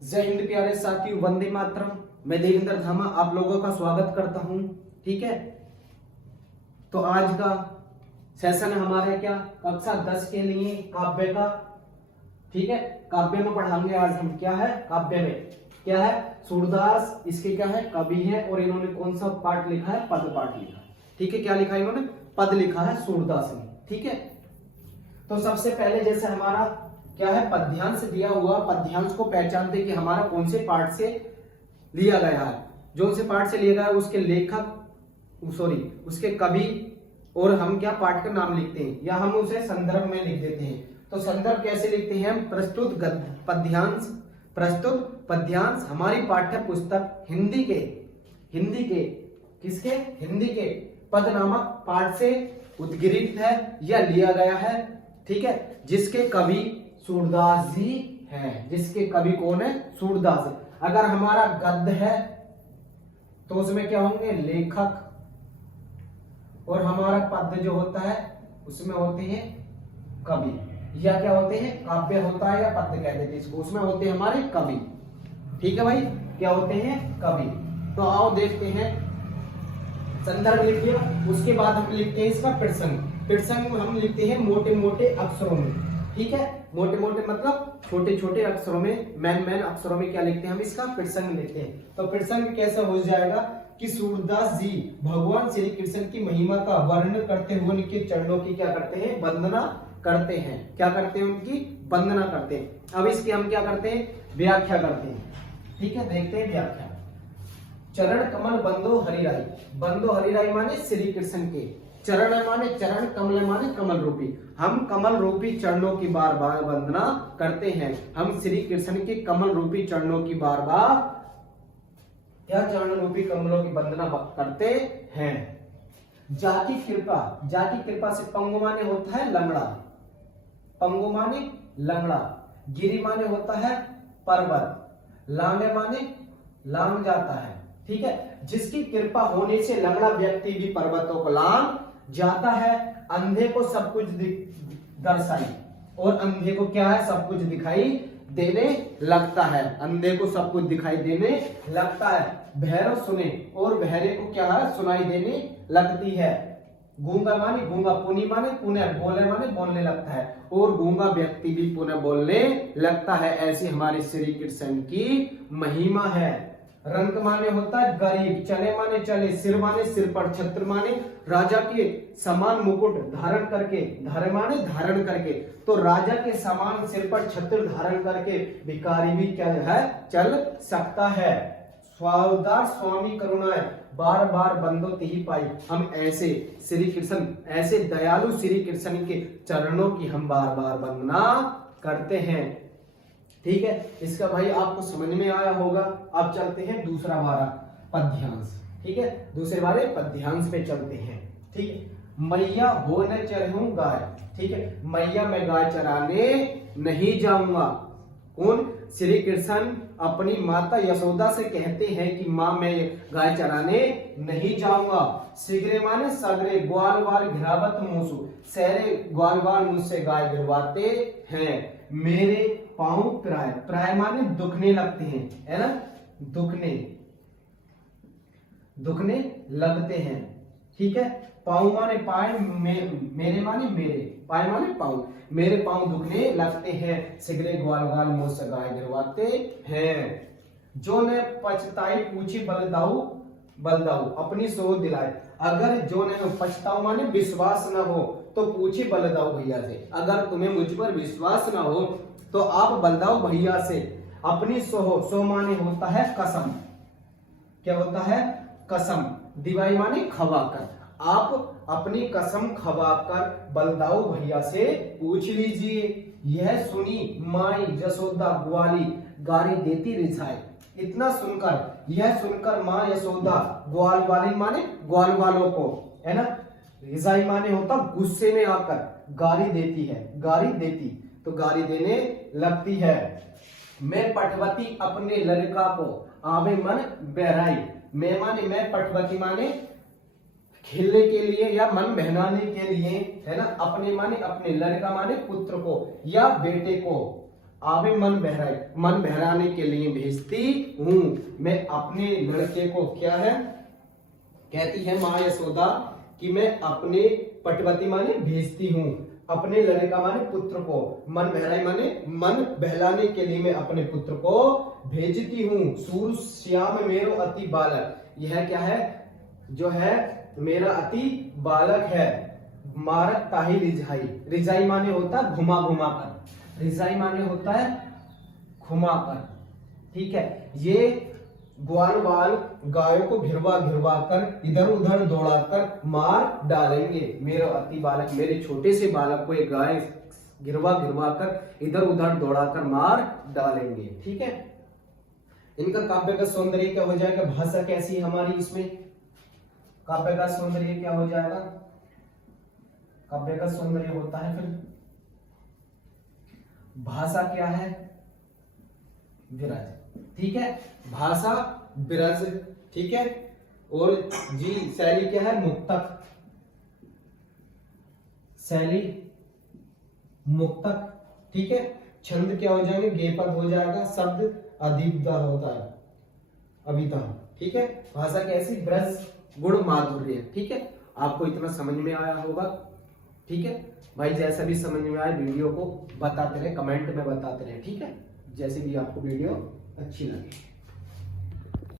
जय हिंद प्यारे साथियों, वंदे मातरम। मैं देवेंद्र धामा आप लोगों का स्वागत करता हूं। ठीक है, तो आज का सेशन हमारे क्या कक्षा 10 के लिए काव्य का। ठीक है, काव्य में पढ़ाएंगे आज हम। क्या है काव्य में, क्या है सूरदास, इसके क्या है कवि है और इन्होंने कौन सा पाठ लिखा है, पद पाठ लिखा है। ठीक है, क्या लिखा है इन्होंने, पद लिखा है सूरदास ने। ठीक है, तो सबसे पहले जैसे हमारा क्या है पद्यांश दिया हुआ, पद्यांश को पहचानते कि हमारा कौन से पाठ से लिया गया है। जो से पाठ से लिया गया है उसके लेखक उसके कवि और हम क्या पाठ का नाम लिखते हैं या हम उसे संदर्भ में लिख देते हैं। तो संदर्भ कैसे लिखते हैं हम, प्रस्तुत पद्यांश हमारी पाठ्य पुस्तक हिंदी के किसके, हिंदी के पद नामक पाठ से उद्गृहित है या लिया गया है। ठीक है, जिसके कवि सूरदास जी हैं। जिसके कवि कौन है, सूरदास। अगर हमारा गद्य है तो उसमें क्या होंगे, लेखक, और हमारा पद्य जो होता है उसमें होते हैं कवि, या क्या होते हैं काव्य होता है या पद्य कह देते हैं इसको, उसमें होते हैं हमारे कवि। ठीक है भाई, क्या होते हैं कवि। तो आओ देखते हैं, संदर्भ लिख लिया, उसके बाद हम लिखते हैं इसका प्रसंग हम लिखते हैं मोटे मोटे अक्षरों में। ठीक है, मोटे मोटे मतलब छोटे छोटे अक्षरों में, मैन अक्षरों में क्या लिखते हैं हम, इसका प्रसंग लिखते हैं। तो प्रसंग कैसे हो जाएगा कि सूरदास जी भगवान श्री कृष्ण की महिमा का वर्णन करते हुए उनके चरणों की क्या करते हैं, वंदना करते हैं। क्या करते हैं, उनकी वंदना करते हैं। अब इसकी हम क्या करते हैं, व्याख्या करते हैं। ठीक है, देखते हैं व्याख्या। चरण कमल बंदो हरिराई, बंदो हरिराई माने श्री कृष्ण के, चरण माने चरण, कमल माने कमल रूपी। हम कमल रूपी चरणों की बार बार वंदना करते हैं। हम श्री कृष्ण के कमल रूपी चरणों की बार बार क्या चरण रूपी कमलों की वंदना करते हैं। जाकी कृपा से पंगु माने होता है लंगड़ा, पंगु माने लंगड़ा, गिरी माने होता है पर्वत, लांगे माने लांग जाता है। ठीक है, जिसकी कृपा होने से लंगड़ा व्यक्ति भी पर्वतों को लांग जाता है। अंधे को सब कुछ दर्शाई, और अंधे को क्या है, सब कुछ दिखाई देने लगता है। अंधे को सब कुछ दिखाई देने लगता है। भैरव सुने, और बहरे को क्या है, सुनाई देने लगती है। गूंगा माने गूंगा, पुनी माने पुनः, बोले माने बोलने लगता है, और गूंगा व्यक्ति भी पुनः बोलने लगता है। ऐसी हमारे श्री कृष्ण की महिमा है। रंक माने होता है गरीब, चले माने चले, सिर माने सिर पर, छत्र माने राजा के समान मुकुट धारण करके, धारण माने धारण करके, तो राजा के समान सिर पर छत्र धारण करके भिखारी भी क्या है, चल सकता है। स्वावदार स्वामी करुणाएं बार बार बंदो तिहि पाई। हम ऐसे श्री कृष्ण, ऐसे दयालु श्री कृष्ण के चरणों की हम बार बार वंदना करते हैं। ठीक है, इसका भाई आपको समझ में आया होगा। अब चलते हैं दूसरा वाला पद्यांश। ठीक है, दूसरे वाले पद्यांश पे चलते हैं। ठीक है, मैया हो न चरहूं गाय। ठीक है, मैया मैं गाय चराने नहीं जाऊंगा। कौन, श्री कृष्ण अपनी माता यशोदा से कहते हैं कि माँ मैं गाय चराने नहीं जाऊंगा। सिगरे माने सगरे, ग्वाल वाल घिरावत मूसु, सहरे ग्वाल वाल मुझसे गाय गिरवाते हैं। मेरे पांव प्राय माने दुखने लगते हैं, है ना, दुखने लगते हैं। ठीक है, पांव माने पाए, मेरे माने मेरे, पाए माने पांव, मेरे पांव दुखने लगते हैं। सिगरे ग्वाल वाल मुझसे गाय गिरवाते हैं। जो ने पछताई पूछी बलदाऊ अपनी सो दिलाए। अगर जो ने पछताऊ माने विश्वास न हो तो पूछी बलदाऊ भैया से। अगर तुम्हें मुझ पर विश्वास न हो तो आप बलदाऊ भैया से अपनी सो माने होता है कसम। क्या होता है, कसम। दिवाई माने खवाकर, आप अपनी कसम खवाकर बलदाऊ भैया से पूछ लीजिए। यह सुनी माई जसोदा ग्वाली गारी देती रिझाई। इतना सुनकर, यह सुनकर माँ यशोदा ग्वाल वाली माने ग्वाल वालों को, है ना, रिझाई माने होता गुस्से में आकर गारी देती है, गारी देती तो गारी देने लगती है। मैं पटवती अपने लड़का को आवे मन बहराई। मैं माने मैं, पटवती माने खेलने के लिए या मन बहलाने के लिए, है ना, अपने माने अपने, लड़का माने पुत्र को या बेटे को, आवे मन बहराए, मन बहराने के लिए भेजती हूँ। मैं अपने लड़के को क्या है, कहती है माँ यशोदा कि मैं अपने पटवती माने भेजती हूँ, अपने लड़का माने पुत्र को, मन बहराई माने मन बहलाने के लिए मैं अपने पुत्र को भेजती हूँ। सूर श्याम मेरो अति बालक, यह क्या है, जो है मेरा अति बालक है। मारक ताही रिझाई, रिझाई माने होता है घुमा घुमा कर, रिझाई माने होता है घुमा कर, ठीक है। ये ग्वाल वाल गायों को घिरवा घिरवा कर इधर उधर दौड़ाकर मार डालेंगे। मेरा अति बालक, मेरे छोटे से बालक को एक गाय घिरवा घिरवा कर इधर उधर दौड़ाकर मार डालेंगे, ठीक है। इनका काव्य का सौंदर्य क्या हो जाएगा, भाषा कैसी है हमारी, इसमें काव्य का सौंदर्य क्या हो जाएगा, काव्य का सौंदर्य होता है फिर भाषा क्या है, विरज, ठीक है, भाषा विरज, ठीक है। और जी शैली क्या है, मुक्तक, शैली मुक्तक, ठीक है। छंद क्या हो जाएंगे, गेपद हो जाएगा, शब्द अधिकता होता है, अभिता, ठीक है। भाषा कैसी, ब्रज गुण माधुर्य, ठीक है। आपको इतना समझ में आया होगा, ठीक है भाई। जैसा भी समझ में आए वीडियो को बताते रहे, कमेंट में बताते रहे, ठीक है, जैसे भी आपको वीडियो अच्छी लगे।